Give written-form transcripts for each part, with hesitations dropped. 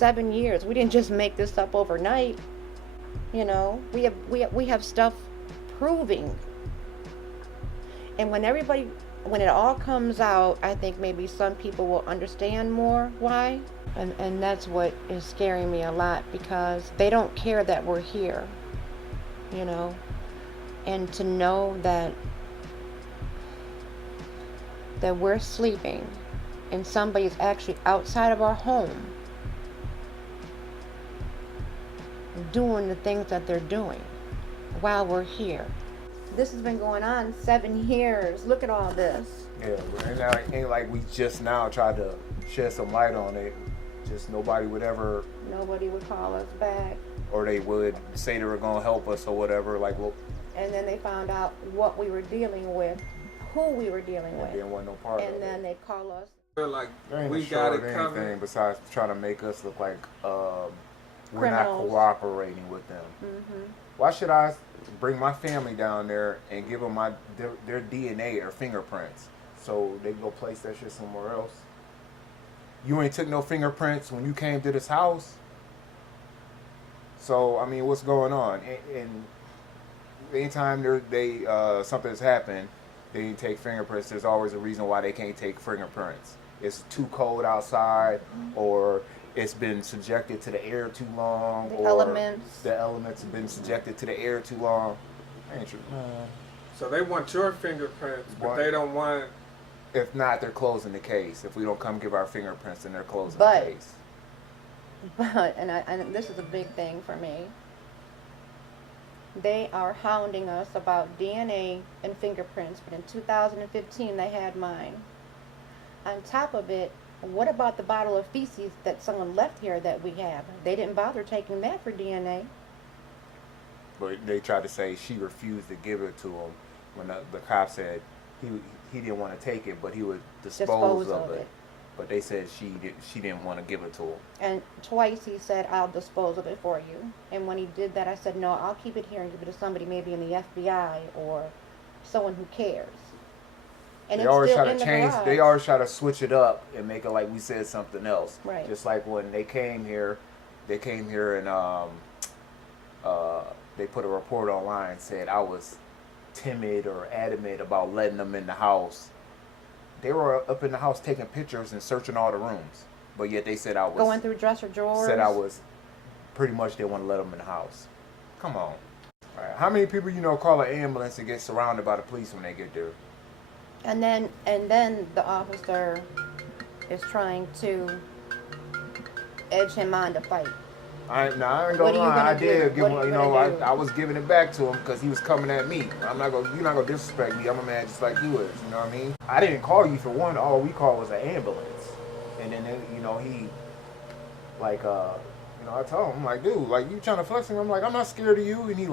7 years. We didn't just make this up overnight. You know, we have stuff proving. And when it all comes out, I think maybe some people will understand more why. And that's what is scaring me a lot, because they don't care that we're here, you know. And to know that we're sleeping and somebody's actually outside of our home doing the things that they're doing while we're here. This has been going on 7 years. Look at all this. Yeah, and now it ain't like we just now tried to shed some light on it. Just nobody would call us back. Or they would say they were going to help us or whatever. Like, well, and then they found out what we were dealing with, who we were dealing with. Didn't want no part of it. And then they call us. Like, we got it covered. Anything besides trying to make us look like we're not cooperating with them. Mm-hmm. Why should I bring my family down there and give them their DNA or fingerprints so they can go place that shit somewhere else? You ain't took no fingerprints when you came to this house. So, I mean, what's going on? And anytime something's happened, they didn't take fingerprints, there's always a reason why they can't take fingerprints. It's too cold outside, or it's been subjected to the air too long, the elements have been subjected to the air too long. Ain't true. So they want your fingerprints, but they don't want... If not, they're closing the case. If we don't come give our fingerprints, then they're closing the case. But, and this is a big thing for me, they are hounding us about DNA and fingerprints, but in 2015 they had mine. On top of it, what about the bottle of feces that someone left here that we have? They didn't bother taking that for DNA. But they tried to say she refused to give it to him when the cop said he didn't want to take it, but he would dispose of it. But they said she didn't want to give it to him. And twice he said, I'll dispose of it for you. And when he did that, I said, no, I'll keep it here and give it to somebody maybe in the FBI or someone who cares. And they always try to change. They always try to switch it up and make it like we said something else. Right. Just like when they came here and they put a report online and said I was timid or adamant about letting them in the house. They were up in the house taking pictures and searching all the rooms, but yet they said I was going through dresser drawers. Said I was pretty much didn't want to let them in the house. Come on. All right. How many people call an ambulance and get surrounded by the police when they get there? And then the officer is trying to edge him on to fight. I ain't gonna lie. I did give him. I was giving it back to him because he was coming at me. You're not gonna disrespect me. I'm a man just like you is. You know what I mean? I didn't call you for one. All we called was an ambulance. And then he I told him, I'm like, dude, like, you trying to flex him? I'm like, I'm not scared of you. And he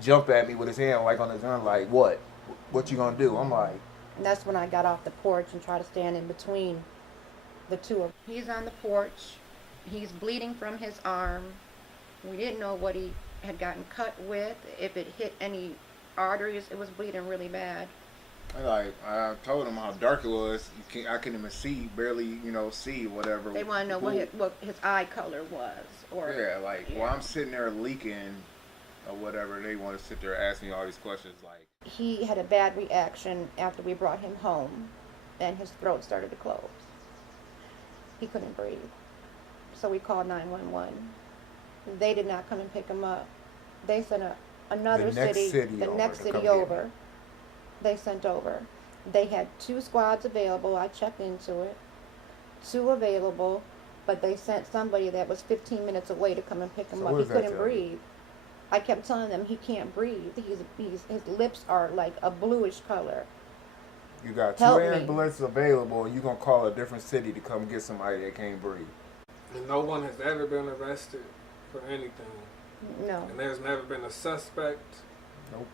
jumped at me with his hand on his gun, like, what? What you gonna do? I'm like. And that's when I got off the porch and tried to stand in between the two of them. He's on the porch. He's bleeding from his arm. We didn't know what he had gotten cut with. If it hit any arteries, it was bleeding really bad. I told him how dark it was. I couldn't even see, barely, see whatever. They want to know what his eye color was. While I'm sitting there leaking or whatever, they want to sit there asking me all these questions. Like, he had a bad reaction after we brought him home, and his throat started to close. He couldn't breathe. So we called 911. They did not come and pick him up. They sent the next city over. They sent over. They had 2 squads available. I checked into it. 2 available, but they sent somebody that was 15 minutes away to come and pick him up. He couldn't breathe. I kept telling them he can't breathe. His lips are like a bluish color. You got 2 ambulances available, and you're going to call a different city to come get somebody that can't breathe. And no one has ever been arrested for anything. No. And there's never been a suspect. Nope.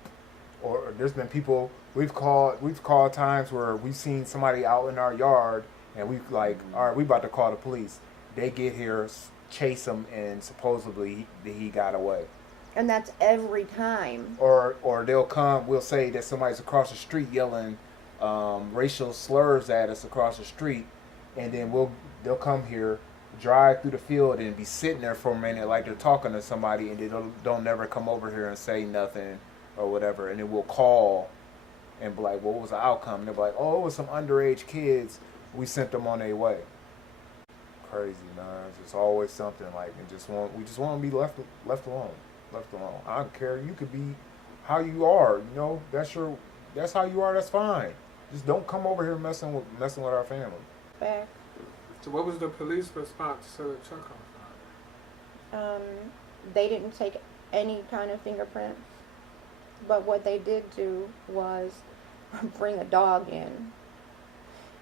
Or there's been people we've called times where we've seen somebody out in our yard, and we all right, we about to call the police. They get here, chase him, and supposedly he got away. And that's every time. Or they'll come. We'll say that somebody's across the street yelling racial slurs at us across the street, and then they'll come here drive through the field and be sitting there for a minute like they're talking to somebody, and they don't never come over here and say nothing or whatever, and then we'll call and be like, what was the outcome? And they'll be like, oh, it was some underage kids. We sent them on their way. Crazy, man. It's just always something like, we just want to be left alone. I don't care. You could be how you are. You know, that's how you are. That's fine. Just don't come over here messing with our family. Back. So what was the police response to the truck on fire? They didn't take any kind of fingerprints, but what they did do was bring a dog in,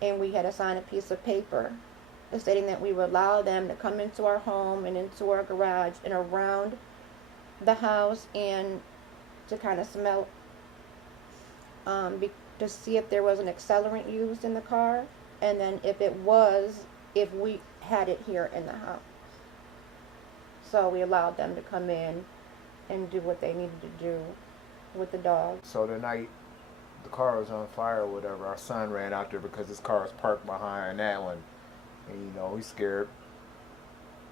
and we had to sign a piece of paper stating that we would allow them to come into our home and into our garage and around the house and to kind of smell, to see if there was an accelerant used in the car, and then if it was, if we had it here in the house. So we allowed them to come in and do what they needed to do with the dog. So the night the car was on fire or whatever, our son ran out there because his car was parked behind that one. And, you know, he's scared.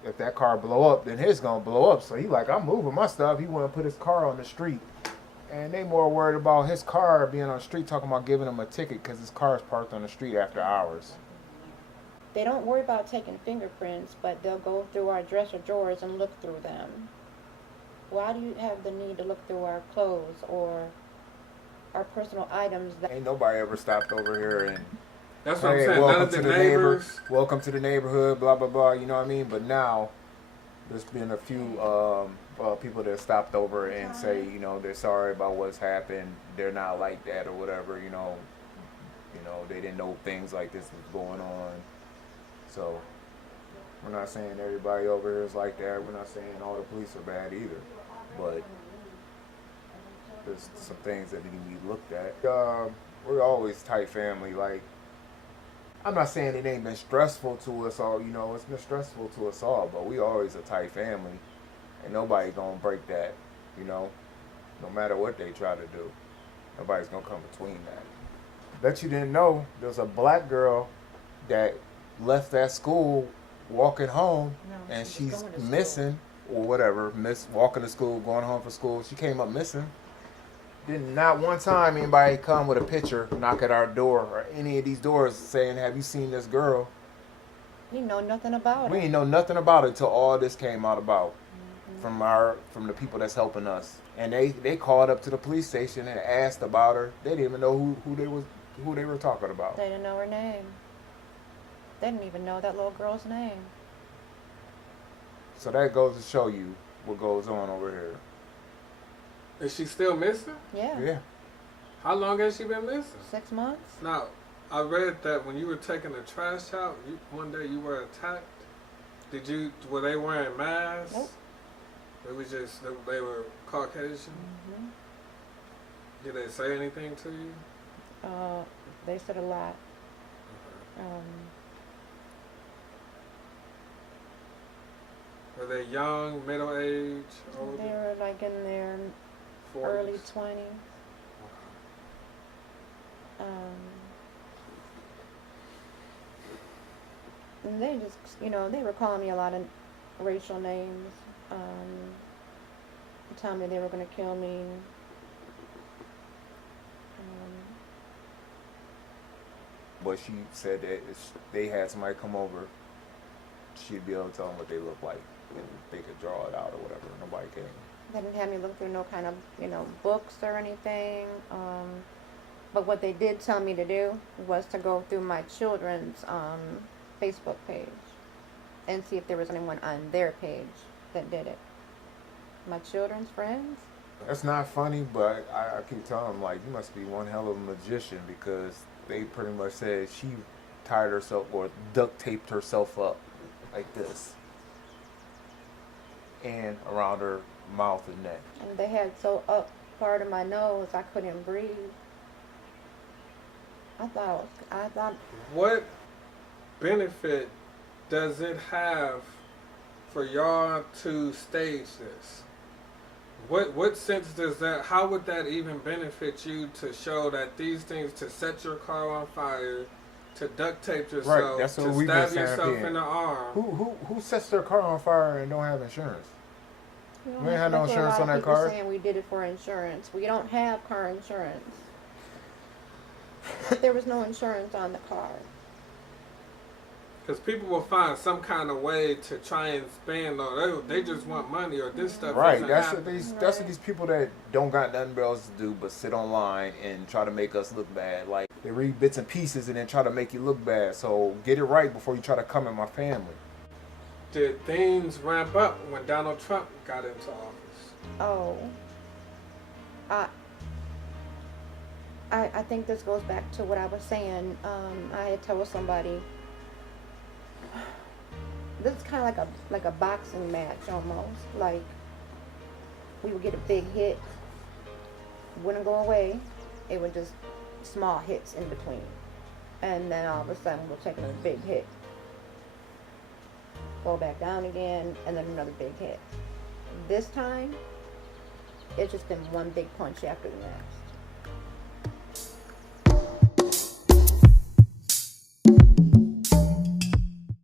If that car blow up, then his gonna blow up. So he like, I'm moving my stuff. He want to put his car on the street. And they more worried about his car being on the street, talking about giving him a ticket because his car is parked on the street after hours. They don't worry about taking fingerprints, but they'll go through our dresser drawers and look through them. Why do you have the need to look through our clothes or our personal items? Ain't nobody ever stopped over here and, that's what I'm saying. None of the neighbors. Welcome to the neighborhood, blah, blah, blah, you know what I mean? But now, there's been a few people that stopped over and say, you know, they're sorry about what's happened. They're not like that or whatever, you know, they didn't know things like this was going on. So, we're not saying everybody over here is like that. We're not saying all the police are bad either. But there's some things that need to be looked at. We're always tight family. Like, I'm not saying it ain't been stressful to us all, you know, it's been stressful to us all, but we always a tight family. And nobody gonna break that, you know, no matter what they try to do. Nobody's gonna come between that. Bet you didn't know, there's a black girl that left that school walking home, and she's missing, or whatever, walking to school, going home from school. She came up missing. Didn't not one time anybody come with a picture, knock at our door, or any of these doors saying, have you seen this girl? We know nothing about it. We ain't know nothing about it until all this came out about from the people that's helping us. And they called up to the police station and asked about her. They didn't even know who they were talking about. They didn't know her name. They didn't even know that little girl's name. So that goes to show you what goes on over here. Is she still missing? Yeah. Yeah. How long has she been missing? 6 months. Now, I read that when you were taking the trash out, one day you were attacked. Were they wearing masks? Nope. It was just, they were Caucasian? Mm-hmm. Did they say anything to you? They said a lot. Were they young, middle age, older? They were like in their 40s? early 20s. And they just, they were calling me a lot of racial names, telling me they were going to kill me. But she said that if they had somebody come over, she'd be able to tell them what they look like, and they could draw it out or whatever. Nobody can. They didn't have me look through no kind of, books or anything. But what they did tell me to do was to go through my children's Facebook page and see if there was anyone on their page that did it. My children's friends. That's not funny, but I keep telling them, like, you must be one hell of a magician, because they pretty much said she tied herself or duct taped herself up like this and around her mouth and neck. And they had so up part of my nose I couldn't breathe. I thought. What benefit does it have for y'all to stage this? What sense does that, how would that even benefit you to show that these things, to set your car on fire, to duct tape yourself, that's what to we've been stab saying, yourself P. in the arm. Who sets their car on fire and don't have insurance? We We ain't had no that's what insurance a lot on of that people car. saying we did it for insurance. We don't have car insurance. There was no insurance on the car. Because people will find some kind of way to try and spend, or they just want money, or this stuff. Right, isn't that's happening. that's what these people that don't got nothing else to do but sit online and try to make us look bad. Like, they read bits and pieces and then try to make you look bad. So get it right before you try to come in my family. Did things ramp up when Donald Trump got into office? Oh. I think this goes back to what I was saying. I had told somebody, this is kind of like a boxing match almost. Like, we would get a big hit, wouldn't go away. It would just small hits in between, and then all of a sudden we'll take another big hit, go back down again, and then another big hit. This time, it's just been one big punch after the next.